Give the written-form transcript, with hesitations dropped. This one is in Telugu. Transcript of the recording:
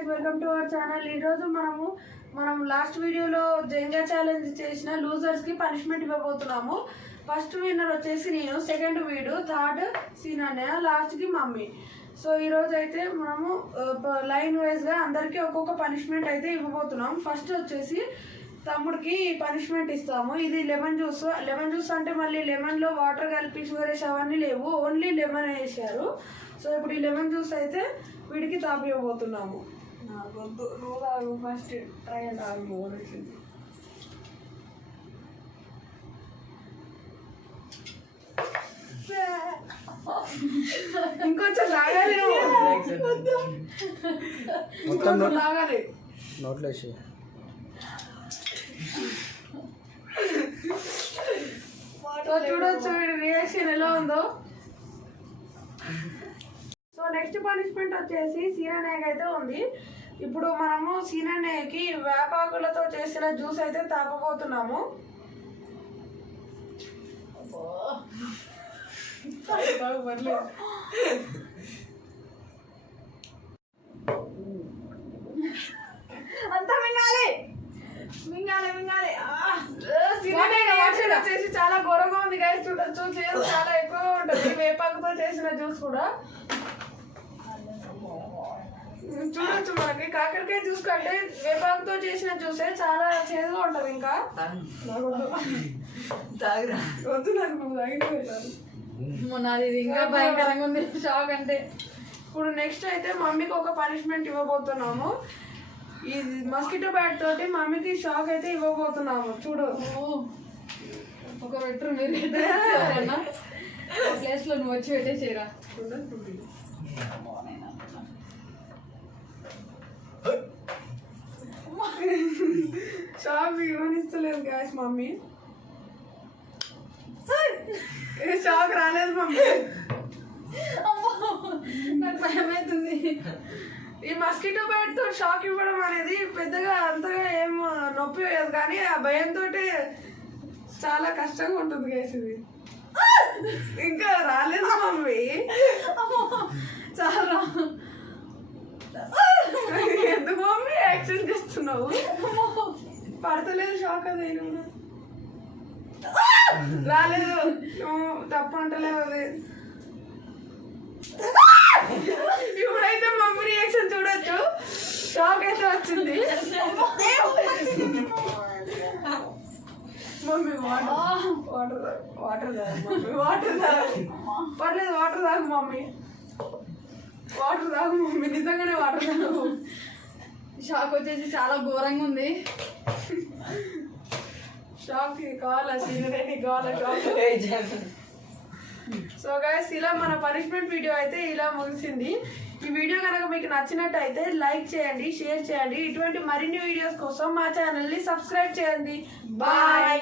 Guys, welcome to our channel. ఈరోజు మనం లాస్ట్ వీడియోలో జెంగా ఛాలెంజ్ చేసిన లూజర్స్ కి పనిష్మెంట్ ఇవ్వబోతున్నాము. ఫస్ట్ విన్నర్ వచ్చేసి నేను, సెకండ్ వీడు, థర్డ్ సీన్ అన్నయ్య, లాస్ట్ కి మమ్మీ. సో ఈ రోజు అయితే మనము లైన్ వైజ్ గా అందరికి ఒక్కొక్క పనిష్మెంట్ అయితే ఇవ్వబోతున్నాం. ఫస్ట్ వచ్చేసి తమ్ముడికి పనిష్మెంట్ ఇస్తాము. ఇది లెమన్ జ్యూస్. లెమన్ జ్యూస్ అంటే మళ్ళీ లెమన్ లో వాటర్ కలిపి షుగర్ వేసి అవన్నీ లేవు, ఓన్లీ లెమన్ వేసారు. సో ఇప్పుడు ఈ లెమన్ జ్యూస్ అయితే వీడికి తాపివ్వబోతున్నాము. నాకొద్దు, నువ్వు తాగు ఫస్ట్. ట్రై అండ్ తాగు. ఇంకొంచెం తాగాలి, తాగాలి. నోట్లో చూడొచ్చు వీడి రియాక్షన్ ఎలా ఉందో. సో నెక్స్ట్ పనిష్మెంట్ వచ్చేసి సీనన్నయ్యకి అయితే ఉంది. ఇప్పుడు మనము సీనన్నయ్యకి వేపాకులతో చేసిన జ్యూస్ అయితే తాపబోతున్నాము. అంతా మింగాలి మింగాలి మింగాలి. రియాక్షన్ వచ్చేసి చాలా ఘోరంగా ఉంది గైస్. చూడొచ్చు, చేదు చాలా ఎక్కువగా ఉంటుంది. వేపాకుతో చేసిన జ్యూస్ కూడా చూడొచ్చు. మనకి కాకరకాయ జ్యూస్ కంటే వేపాకుతో చేసిన జ్యూసే చాలా చేదుగా ఉంటది. ఇంకా వద్దు, నాకు తాగిపోతాను. నాది ఇంకా భయంకరంగా ఉంది షాక్ అంటే. ఇప్పుడు నెక్స్ట్ అయితే మమ్మీకి ఒక పనిష్మెంట్ ఇవ్వబోతున్నాము. ఈ మస్కిటో బ్యాట్ తోటి మమ్మీకి షాక్ అయితే ఇవ్వబోతున్నాము. చూడు, ఒక పెట్టరు మీరు ప్లేస్ లో నువ్వు వచ్చి పెట్టేసేరా. షాక్ ఇవ్వనిస్తలేదు గ్యాస్ మమ్మీ. షాక్ రాలేదు మమ్మీ, నాకు భయమవుతుంది. ఈ మస్కిటో బ్యాట్ తో షాక్ ఇవ్వడం అనేది పెద్దగా అంతగా ఏం నొప్పి వేయదు, కానీ ఆ భయంతో చాలా కష్టంగా ఉంటుంది గైస్. ఇది ఇంకా రాలేదు మమ్మీ. చాలా ఎందుకు మమ్మీ యాక్షన్ చేస్తున్నావు? పడతలేదు షాక్. అది రాలేదు, తప్పు అంటలేవు. అది ఇప్పుడైతే మమ్మీ రియాక్షన్ చూడొచ్చు. షాక్ అయితే వచ్చింది. మమ్మీ వాటర్ వాటర్ తాగు మమ్మీ, వాటర్ తాగు. పర్లేదు, వాటర్ తాగు మమ్మీ, వాటర్ తాగు మమ్మీ, నిజంగానే వాటర్ తాగు. షాక్ వచ్చేసి చాలా ఘోరంగా ఉంది. షాక్ కావాలా? సీనరీ కావాలా? షాక్. సో గైస్, ఇలా మన పనిష్మెంట్ వీడియో అయితే ఇలా ముగిసింది. ఈ వీడియో కనుక మీకు నచ్చినట్టయితే లైక్ చేయండి, షేర్ చేయండి. ఇటువంటి మరిన్ని వీడియోస్ కోసం మా ఛానల్ని సబ్స్క్రైబ్ చేయండి. బాయ్.